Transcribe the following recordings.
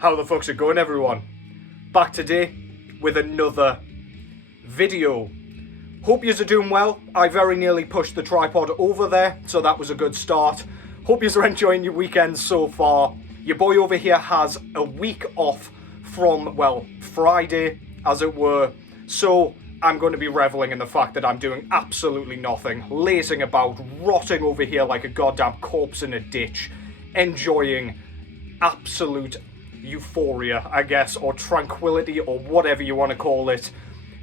How the fuck's it going, everyone? Back today with another video. Hope yous are doing well. I very nearly pushed the tripod over there, so that was a good start. Hope yous are enjoying your weekend so far. Your boy over here has a week off from, well, Friday, as it were. So I'm going to be reveling in the fact that I'm doing absolutely nothing, lazing about, rotting over here like a goddamn corpse in a ditch, enjoying absolute euphoria, I guess, or tranquility, or whatever you want to call it.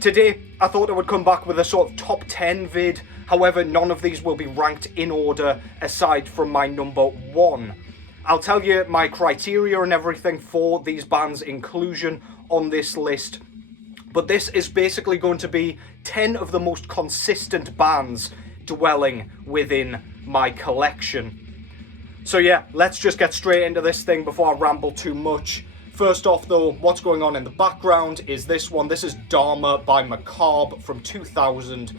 Today, I thought I would come back with a sort of top 10 vid. However, none of these will be ranked in order aside from my number 1. I'll tell you my criteria and everything for these bands' inclusion on this list. But this is basically going to be 10 of the most consistent bands dwelling within my collection. So yeah, let's just get straight into this thing before I ramble too much. First off though, what's going on in the background is this one. This is Dharma by Macabre from 2000.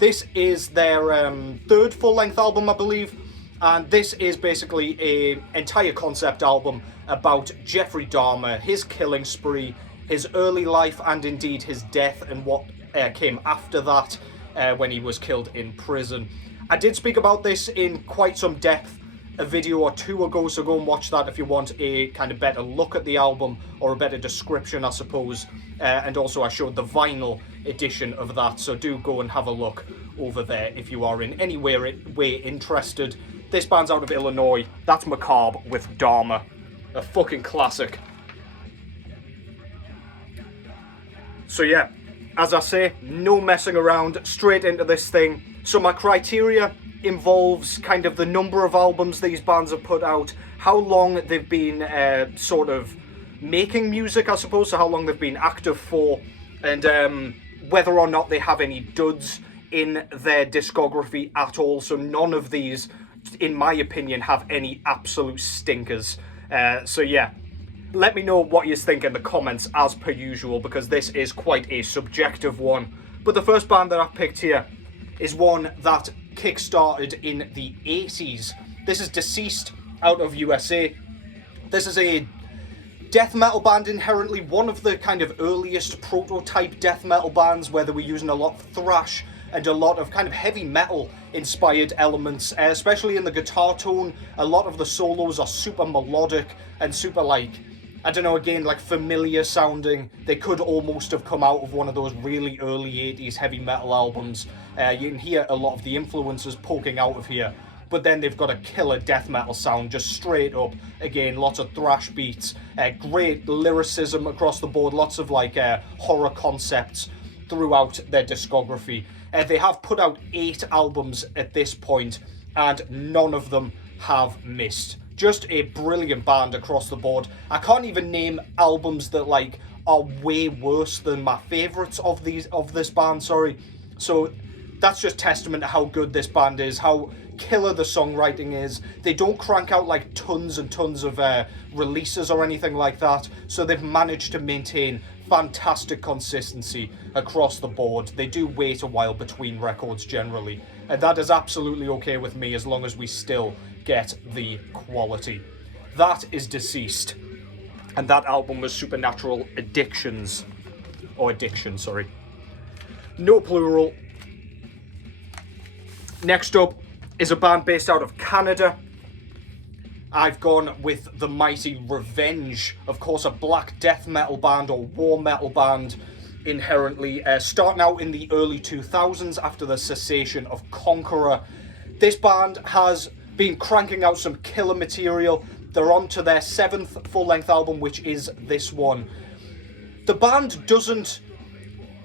This is their third full-length album, I believe. And this is basically an entire concept album about Jeffrey Dahmer, his killing spree, his early life, and indeed his death and what came after that when he was killed in prison. I did speak about this in quite some depth a video or two ago, so go and watch that if you want a kind of better look at the album, or a better description, I suppose. And also I showed the vinyl edition of that, so do go and have a look over there if you are in any way interested. This band's out of Illinois. That's Macabre with Dharma. A fucking classic. So yeah, as I say, no messing around, straight into this thing. So my criteria involves kind of the number of albums these bands have put out, how long they've been sort of making music, I suppose, so how long they've been active for, and whether or not they have any duds in their discography at all. So none of these, in my opinion, have any absolute stinkers. So yeah, let me know what you think in the comments as per usual, because this is quite a subjective one. But the first band that I've picked here is one that kick-started in the 80s. This is Deceased out of USA. This is a death metal band inherently, one of the kind of earliest prototype death metal bands where they were using a lot of thrash and a lot of kind of heavy metal inspired elements, especially in the guitar tone. A lot of the solos are super melodic and super, like, I don't know, again, like familiar sounding. They could almost have come out of one of those really early 80s heavy metal albums. You can hear a lot of the influences poking out of here, but then they've got a killer death metal sound, just straight up. Again, lots of thrash beats, great lyricism across the board, lots of like horror concepts throughout their discography. They have put out 8 albums at this point, and none of them have missed. Just a brilliant band across the board. I can't even name albums that like are way worse than my favourites of this band, sorry. So that's just testament to how good this band is, how killer the songwriting is. They don't crank out like tons and tons of releases or anything like that, so they've managed to maintain fantastic consistency across the board. They do wait a while between records generally, and that is absolutely okay with me as long as we still get the quality. That is Deceased, and that album was Supernatural Addictions, or Addiction, sorry. No plural. Next up is a band based out of Canada. I've gone with the mighty Revenge, of course a black death metal band or war metal band inherently, starting out in the early 2000s after the cessation of Conqueror. This band has been cranking out some killer material. They're on to their 7th full-length album, which is this one. The band doesn't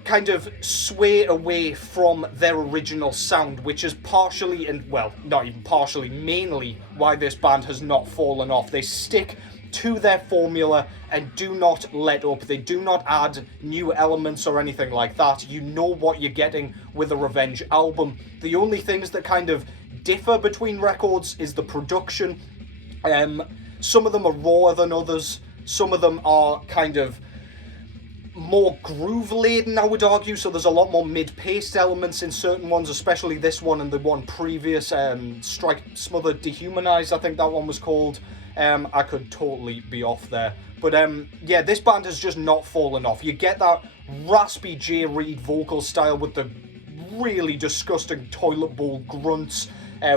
kind of sway away from their original sound, which is partially, and well, not even partially, mainly why this band has not fallen off. They stick to their formula and do not let up. They do not add new elements or anything like that. You know what you're getting with a Revenge album. The only things that kind of differ between records is the production. Some of them are rawer than others. Some of them are kind of more groove laden, I would argue, so there's a lot more mid-paced elements in certain ones, especially this one and the one previous, Strike, Smothered, Dehumanized, I think that one was called. I could totally be off there. But yeah, this band has just not fallen off. You get that raspy J. Reed vocal style with the really disgusting toilet bowl grunts.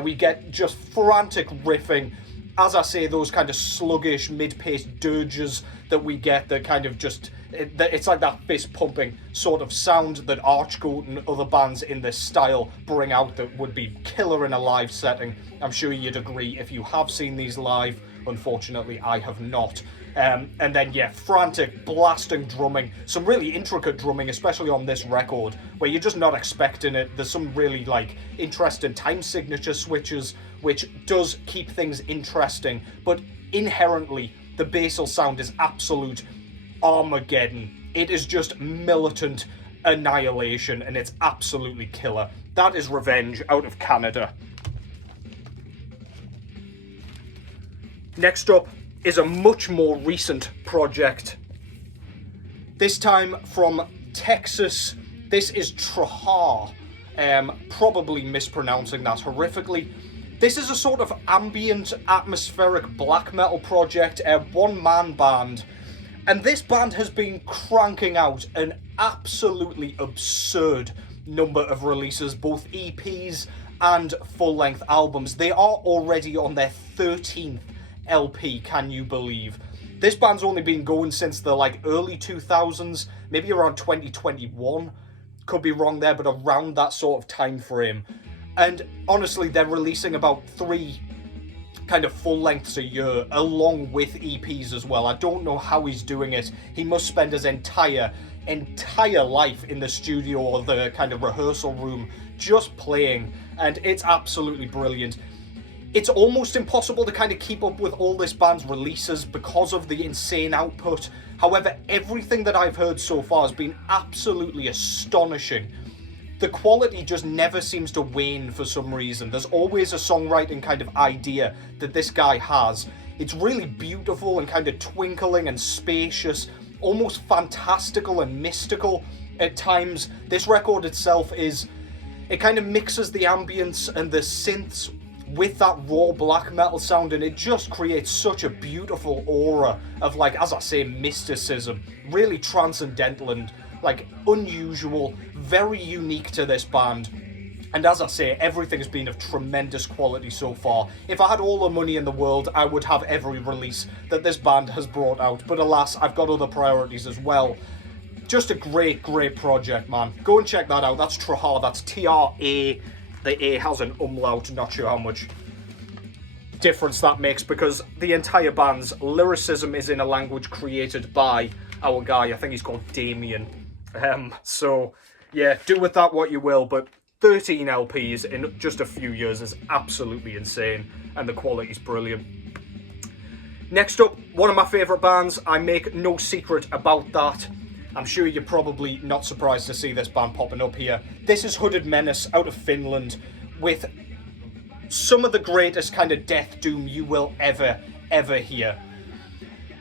We get just frantic riffing. As I say, those kind of sluggish mid-paced dirges that we get that kind of just... It's like that fist-pumping sort of sound that Archgoat and other bands in this style bring out that would be killer in a live setting. I'm sure you'd agree if you have seen these live. Unfortunately, I have not. And then, yeah, frantic, blasting drumming. Some really intricate drumming, especially on this record, where you're just not expecting it. There's some really, like, interesting time signature switches, which does keep things interesting. But inherently, the basal sound is absolute Armageddon. It is just militant annihilation, and it's absolutely killer. That is Revenge out of Canada. Next up is a much more recent project. This time from Texas. This is Traa. Probably mispronouncing that horrifically. This is a sort of ambient, atmospheric black metal project, a one-man band. And this band has been cranking out an absolutely absurd number of releases, both EPs and full-length albums. They are already on their 13th LP, can you believe? This band's only been going since the early 2000s, maybe around 2021. Could be wrong there, but around that sort of time frame. And honestly, they're releasing about 3 kind of full lengths a year, along with EPs as well. I don't know how he's doing it. He must spend his entire life in the studio or the kind of rehearsal room just playing, and it's absolutely brilliant. It's almost impossible to kind of keep up with all this band's releases because of the insane output. However, everything that I've heard so far has been absolutely astonishing. The quality just never seems to wane for some reason. There's always a songwriting kind of idea that this guy has. It's really beautiful and kind of twinkling and spacious, almost fantastical and mystical at times. This record itself it kind of mixes the ambience and the synths with that raw black metal sound, and it just creates such a beautiful aura of, as I say, mysticism. Really transcendental and unusual, very unique to this band. And as I say, everything's been of tremendous quality so far. If I had all the money in the world, I would have every release that this band has brought out. But alas, I've got other priorities as well. Just a great, great project, man. Go and check that out. That's Traa. That's T-R-A. The A has an umlaut. Not sure how much difference that makes, because the entire band's lyricism is in a language created by our guy. I think he's called Damien. So, yeah, do with that what you will, but 13 LPs in just a few years is absolutely insane, and the quality's brilliant. Next up, one of my favourite bands. I make no secret about that. I'm sure you're probably not surprised to see this band popping up here. This is Hooded Menace out of Finland, with some of the greatest kind of death doom you will ever hear.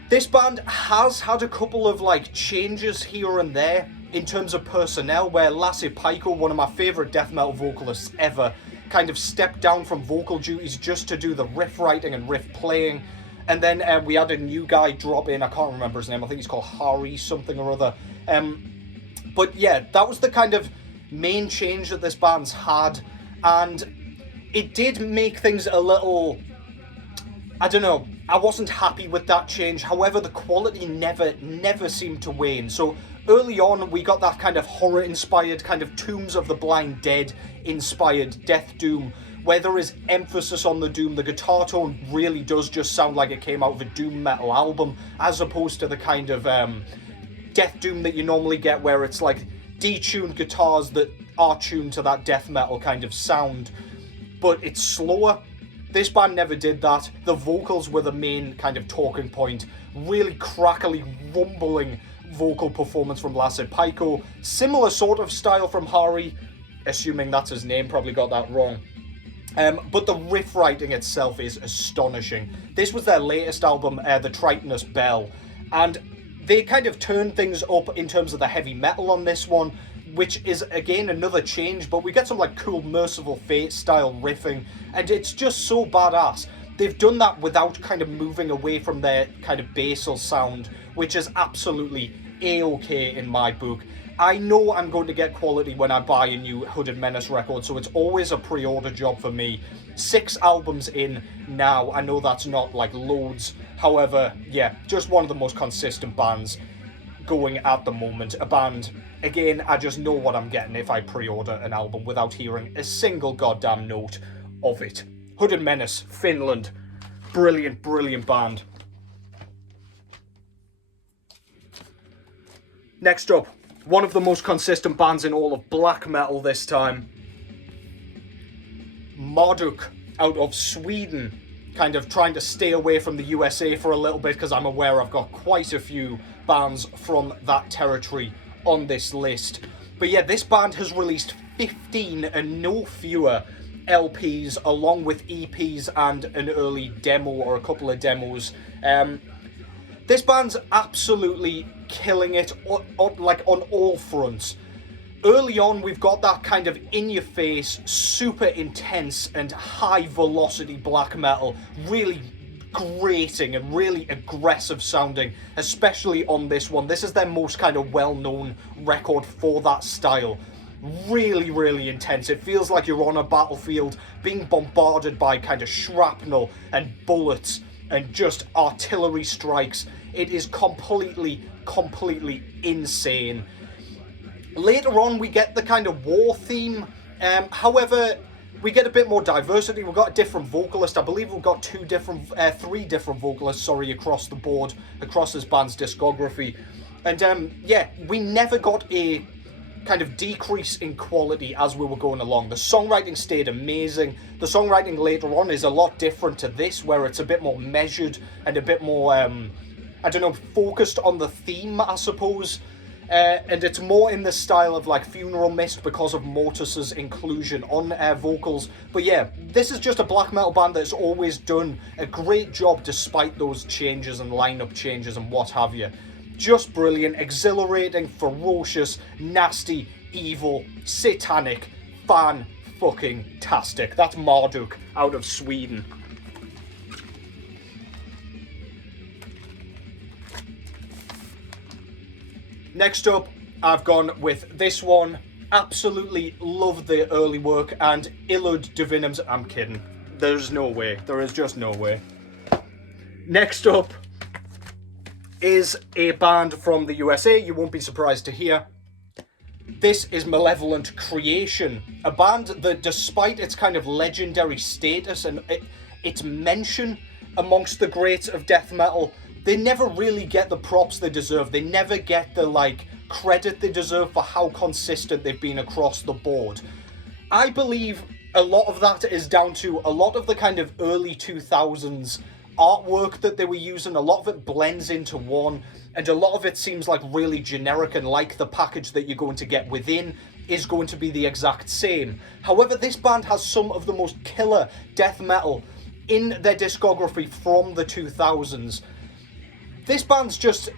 This band has had a couple of changes here and there in terms of personnel, where Lasse Paikko, one of my favourite death metal vocalists ever, kind of stepped down from vocal duties just to do the riff writing and riff playing. And then we had a new guy drop in. I can't remember his name. I think he's called Hari something or other. But yeah, that was the kind of main change that this band's had. And it did make things a little... I don't know. I wasn't happy with that change. However, the quality never seemed to wane. So early on, we got that kind of horror-inspired, kind of Tombs of the Blind Dead-inspired death doom, where there is emphasis on the doom. The guitar tone really does just sound like it came out of a doom metal album, as opposed to the kind of death doom that you normally get, where it's detuned guitars that are tuned to that death metal kind of sound, but it's slower. This band never did that. The vocals were the main kind of talking point. Really crackly, rumbling vocal performance from Lasse Paikko. Similar sort of style from Hari, assuming that's his name, probably got that wrong. But the riff writing itself is astonishing. This was their latest album, The Tritonus Bell, and they kind of turned things up in terms of the heavy metal on this one, which is again another change, but we get some cool Merciful Fate style riffing, and it's just so badass. they've done that without kind of moving away from their kind of basal sound, which is absolutely A-okay in my book. I know I'm going to get quality when I buy a new Hooded Menace record, so it's always a pre-order job for me. 6 albums in now. I know that's not like loads. However, yeah, just one of the most consistent bands going at the moment. A band, again, I just know what I'm getting if I pre-order an album without hearing a single goddamn note of it. Hooded Menace, Finland. Brilliant, brilliant band. Next up, one of the most consistent bands in all of black metal this time. Marduk, out of Sweden. Kind of trying to stay away from the USA for a little bit because I'm aware I've got quite a few bands from that territory on this list. But yeah, this band has released 15 and no fewer LPs along with EPs and an early demo or a couple of demos. This band's absolutely killing it like on all fronts. Early on, we've got that kind of in-your-face, super intense and high-velocity black metal, really grating and really aggressive sounding, especially on this one. This is their most kind of well-known record for that style. Really, really intense. It feels like you're on a battlefield being bombarded by kind of shrapnel and bullets and just artillery strikes. It is completely insane. Later on, we get the kind of war theme. However, we get a bit more diversity. We've got a different vocalist. I believe we've got 3 different vocalists, across the board, across this band's discography. And yeah, we never got a kind of decrease in quality as we were going along. The songwriting stayed amazing. The songwriting later on is a lot different to this, where it's a bit more measured and a bit more, I don't know, focused on the theme, I suppose. And it's more in the style of like Funeral Mist because of Mortis's inclusion on vocals. But yeah, this is just a black metal band that's always done a great job despite those changes and lineup changes and what have you. Just brilliant, exhilarating, ferocious, nasty, evil, satanic, fan-fucking-tastic. That's Marduk out of Sweden. Next up, I've gone with this one. Absolutely love the early work, and Illud Divinum's... I'm kidding. There's no way. There is just no way. Next up is a band from the USA. You won't be surprised to hear. This is Malevolent Creation, a band that, despite its kind of legendary status and its mention amongst the greats of death metal, they never really get the props they deserve. They never get the, like, credit they deserve for how consistent they've been across the board. I believe a lot of that is down to a lot of the kind of early 2000s artwork that they were using. A lot of it blends into one, and a lot of it seems like really generic, and like the package that you're going to get within is going to be the exact same. However, this band has some of the most killer death metal in their discography from the 2000s. This band's just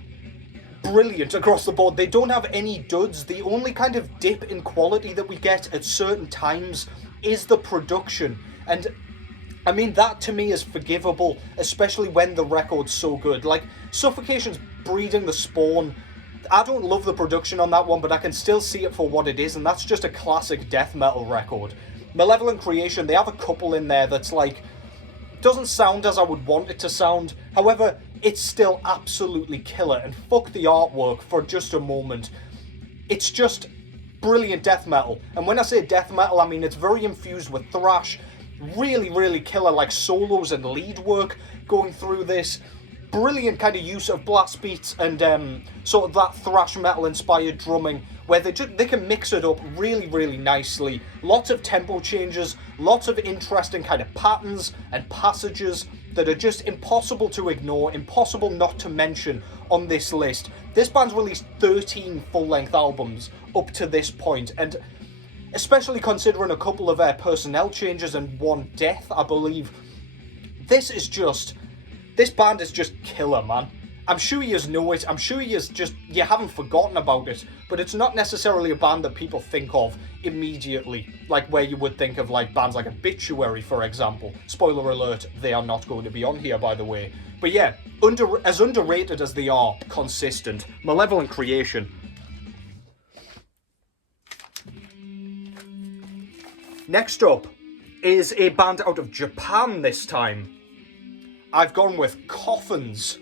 brilliant across the board. They don't have any duds. The only kind of dip in quality that we get at certain times is the production. And I mean, that to me is forgivable, especially when the record's so good. Like, Suffocation's Breeding the Spawn. I don't love the production on that one, but I can still see it for what it is, and that's just a classic death metal record. Malevolent Creation, they have a couple in there that's like, doesn't sound as I would want it to sound. However, it's still absolutely killer, and fuck the artwork for just a moment. It's just brilliant death metal. And when I say death metal, I mean it's very infused with thrash. Really, really killer, like, solos and lead work going through this. Brilliant kind of use of blast beats and sort of that thrash metal inspired drumming, where they can mix it up really, really nicely. Lots of tempo changes, lots of interesting kind of patterns and passages that are just impossible to ignore, impossible not to mention on this list. This band's released 13 full-length albums up to this point, and especially considering a couple of personnel changes and one death, I believe, this band is just killer, man. I'm sure you know it, I'm sure you haven't forgotten about it, but it's not necessarily a band that people think of immediately, like where you would think of like bands like Obituary, for example. Spoiler alert, they are not going to be on here, by the way. But yeah, as underrated as they are, consistent. Malevolent Creation. Next up is a band out of Japan this time. I've gone with Coffins.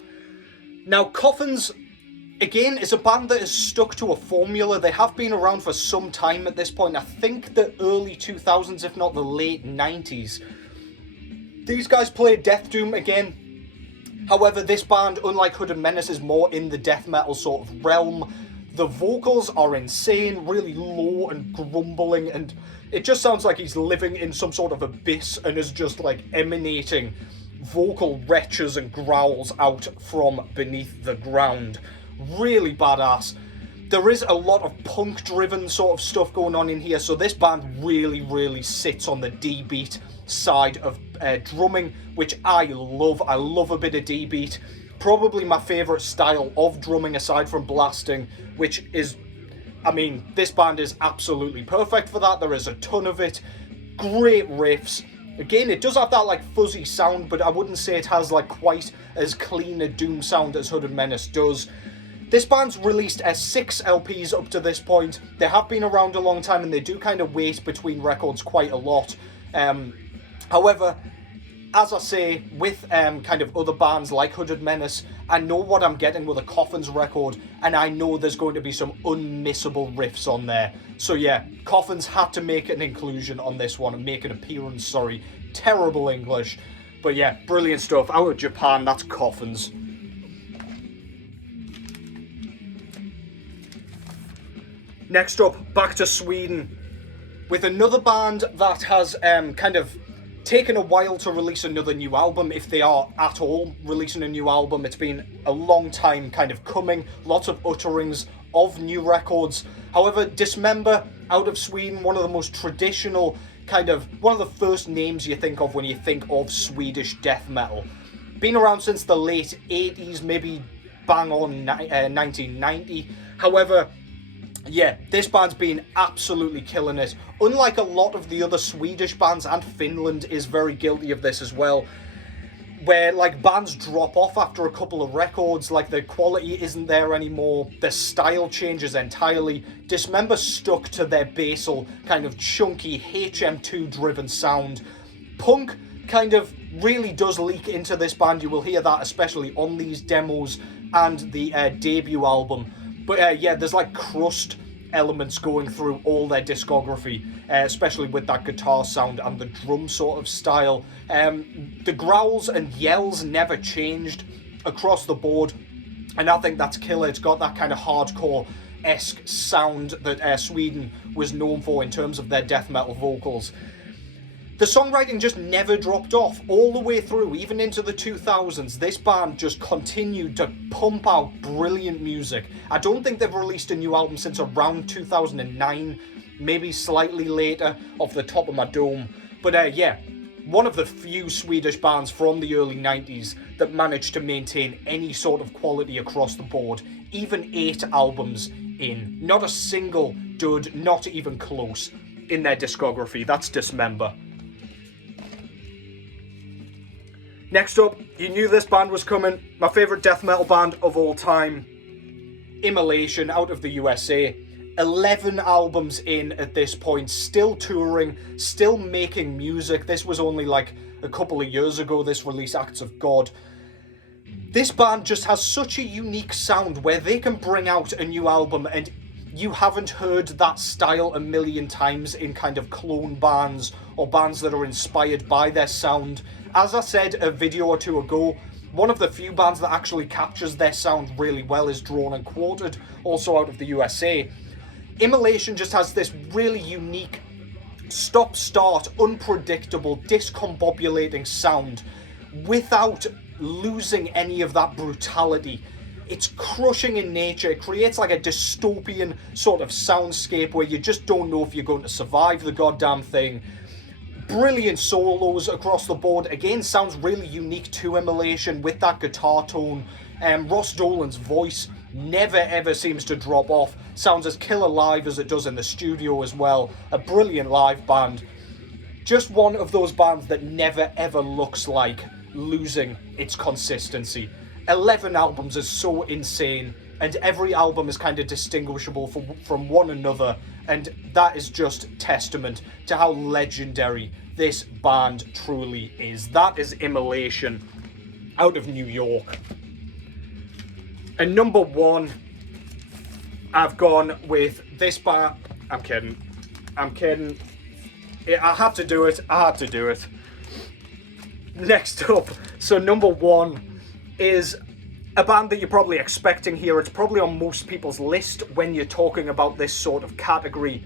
Now, Coffins, again, is a band that has stuck to a formula. They have been around for some time at this point. I think the early 2000s, if not the late 90s. These guys play death doom again. However, this band, unlike Hooded Menace, is more in the death metal sort of realm. The vocals are insane, really low and grumbling, and it just sounds like he's living in some sort of abyss and is just like emanating vocal retches and growls out from beneath the ground. Really badass. There is a lot of punk-driven sort of stuff going on in here, so this band really sits on the D-beat side of drumming, which I love. I love a bit of D-beat. Probably my favourite style of drumming aside from blasting, which is, I mean, this band is absolutely perfect for that. There is a ton of it. Great riffs. Again, it does have that like fuzzy sound, but I wouldn't say it has like quite as clean a doom sound as Hooded Menace does. This band's released 6 LPs up to this point. They have been around a long time and they do kind of wait between records quite a lot. However, as I say, with kind of other bands like Hooded Menace, I know what I'm getting with a Coffins record, and I know there's going to be some unmissable riffs on there. So yeah, Coffins had to make an inclusion on this one, and make an appearance, sorry. Terrible English. But yeah, brilliant stuff. Out of Japan, that's Coffins. Next up, back to Sweden, with another band that has kind of taken a while to release another new album, if they are at all releasing a new album. It's been a long time kind of coming, lots of utterings of new records. However, Dismember, out of Sweden, one of the most traditional, kind of, one of the first names you think of when you think of Swedish death metal. Been around since the late 80s, maybe bang on 1990. However, yeah, this band's been absolutely killing it. Unlike a lot of the other Swedish bands, and Finland is very guilty of this as well, where like bands drop off after a couple of records, like the quality isn't there anymore, the style changes entirely. Dismember stuck to their basal, kind of chunky HM2 driven sound. Punk kind of really does leak into this band. You will hear that especially on these demos and the debut album. But yeah, there's like crust elements going through all their discography, especially with that guitar sound and the drum sort of style. The growls and yells never changed across the board, and I think that's killer. It's got that kind of hardcore-esque sound that Sweden was known for in terms of their death metal vocals. The songwriting just never dropped off all the way through, even into the 2000s. This band just continued to pump out brilliant music. I don't think they've released a new album since around 2009, maybe slightly later, off the top of my dome. But yeah, one of the few Swedish bands from the early 90s that managed to maintain any sort of quality across the board, even 8 albums in. Not a single dud, not even close, in their discography. That's Dismember. Next up, you knew this band was coming. My favourite death metal band of all time, Immulation, out of the USA. 11 albums in at this point, still touring, still making music. This was only like a couple of years ago, this release, Acts of God. This band just has such a unique sound where they can bring out a new album and you haven't heard that style a million times in kind of clone bands or bands that are inspired by their sound. As I said a video or two ago, one of the few bands that actually captures their sound really well is Drawn and Quartered, also out of the USA. Immulation just has this really unique, stop-start, unpredictable, discombobulating sound without losing any of that brutality. It's crushing in nature. It creates like a dystopian sort of soundscape where you just don't know if you're going to survive the goddamn thing. Brilliant solos across the board. Again, sounds really unique to Immulation with that guitar tone. Ross Dolan's voice never ever seems to drop off. Sounds as killer live as it does in the studio as well. A brilliant live band. Just one of those bands that never ever looks like losing its consistency. 11 albums is so insane, and every album is kind of distinguishable from one another, and that is just testament to how legendary this band truly is. That is Immulation out of New York. And number one, I've gone with this band. I'm kidding. I had to do it. Next up, so number one is a band that you're probably expecting here. It's probably on most people's list when you're talking about this sort of category.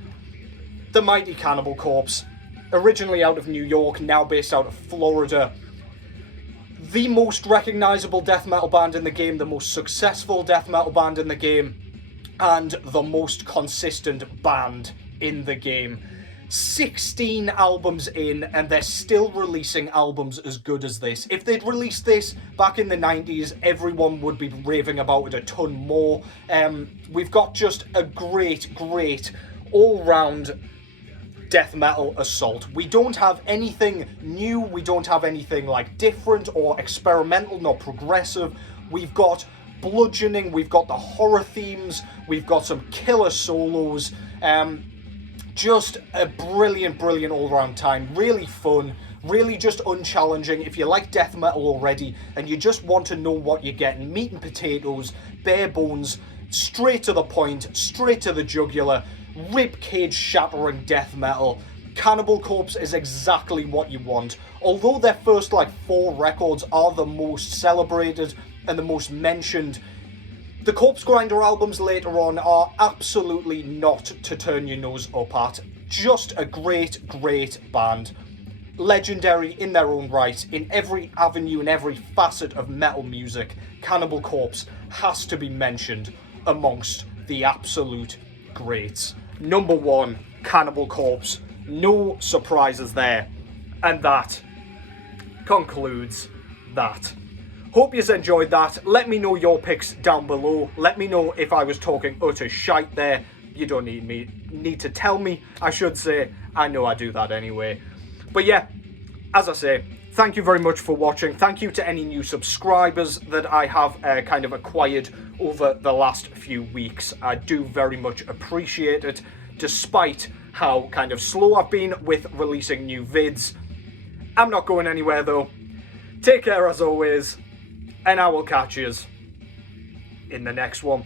The mighty Cannibal Corpse, originally out of New York, now based out of Florida. The most recognizable death metal band in the game, the most successful death metal band in the game, and the most consistent band in the game. 16 albums in, and they're still releasing albums as good as this. If they'd released this back in the 90s, everyone would be raving about it a ton more. We've got just a great all-round death metal assault. We don't have anything new, we don't have anything like different or experimental nor progressive. We've got bludgeoning, we've got the horror themes, we've got some killer solos. Just a brilliant all-round time. Really fun, really just unchallenging. If you like death metal already and you just want to know what you're getting, meat and potatoes, bare bones, straight to the point, straight to the jugular, rib cage shattering death metal, Cannibal Corpse is exactly what you want. Although their first 4 records are the most celebrated and the most mentioned, the Corpse Grinder albums later on are absolutely not to turn your nose up at. Just a great band. Legendary in their own right, in every avenue and every facet of metal music. Cannibal Corpse has to be mentioned amongst the absolute greats. Number one, Cannibal Corpse. No surprises there. And that concludes that. Hope you've enjoyed that. Let me know your picks down below. Let me know if I was talking utter shite there. You don't need to tell me, I should say. I know I do that anyway. But yeah, as I say, thank you very much for watching. Thank you to any new subscribers that I have kind of acquired over the last few weeks. I do very much appreciate it, despite how kind of slow I've been with releasing new vids. I'm not going anywhere though. Take care as always. And I will catch yous in the next one.